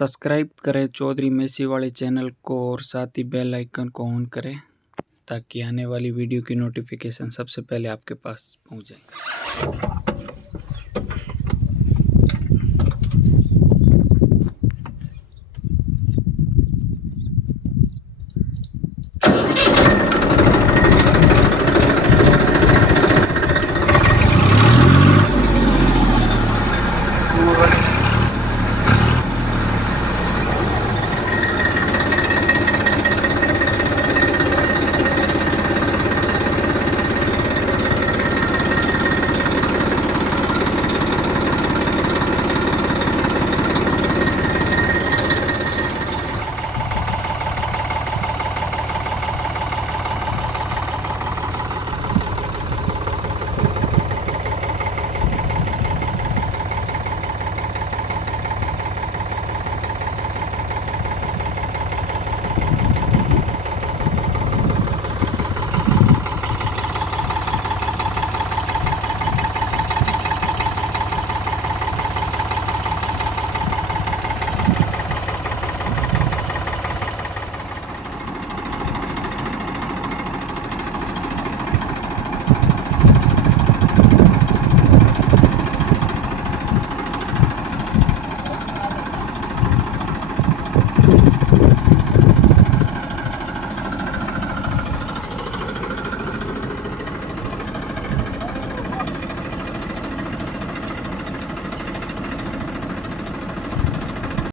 Subscribe करें Chaudhari Messi वाले channel को और साथ ही बेल आइकन को ऑन करें ताकि आने वाली वीडियो की नोटिफिकेशन सबसे पहले आपके पास पहुंच जाए।